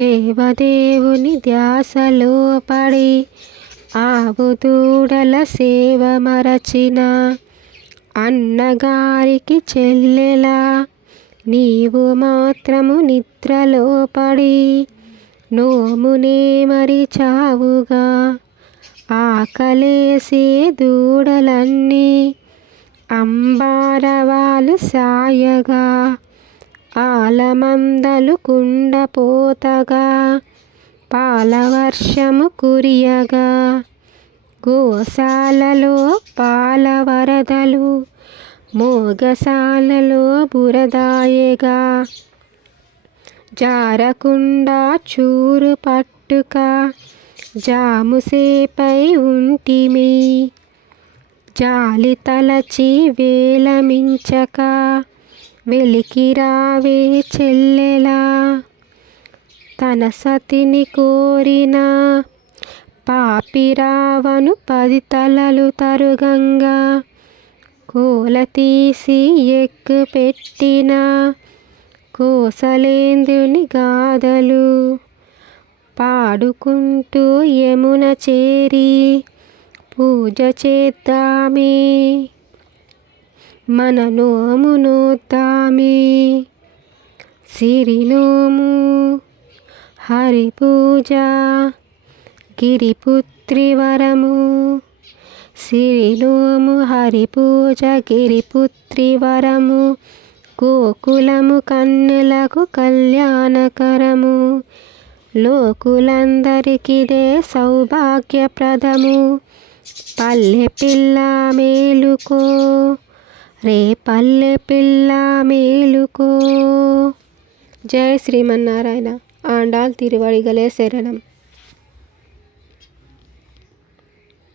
దేవదేవుని ధ్యాసలో పడి ఆవుదూడల సేవ మరచిన అన్నగారికి చెల్లెలా నీవు మాత్రము నిద్రలో పడి నోమునే మరిచావుగా. ఆకలేసే దూడలన్నీ అంబారవాలు సాయగా. ఆలమందలు కుండపోతగా పాలవర్షము కురియగా గోశాలలో పాల వరదలు మోగశాలలో బురదాయగా జారకుండా చూరు పట్టుక జాముసేపై ఉంటిమి జాలి తలచి వేలమించక వెలికి రావే చెల్లెలా. తన సతిని కోరిన పాపిరావను పది తలలు తరుగంగా. కూల తీసి ఎక్కు పెట్టిన కోసలేందుని గాథలు పాడుకుంటూ యమున చేరి పూజ చేద్దామే. మన తామే సిరిలోము హరి పూజ గిరిపుత్రి వరము. సిరిలోము హరి పూజ గిరిపుత్రి వరము. గోకులము కన్నులకు కళ్యాణకరము. లోకులందరికిదే సౌభాగ్యప్రదము. పల్లె పిల్ల మేలుకో. రే పల్లె పిల్ల మేలుకో. జయ శ్రీమన్నారాయణ. ఆండాల్ తిరువడిగలే శరణం.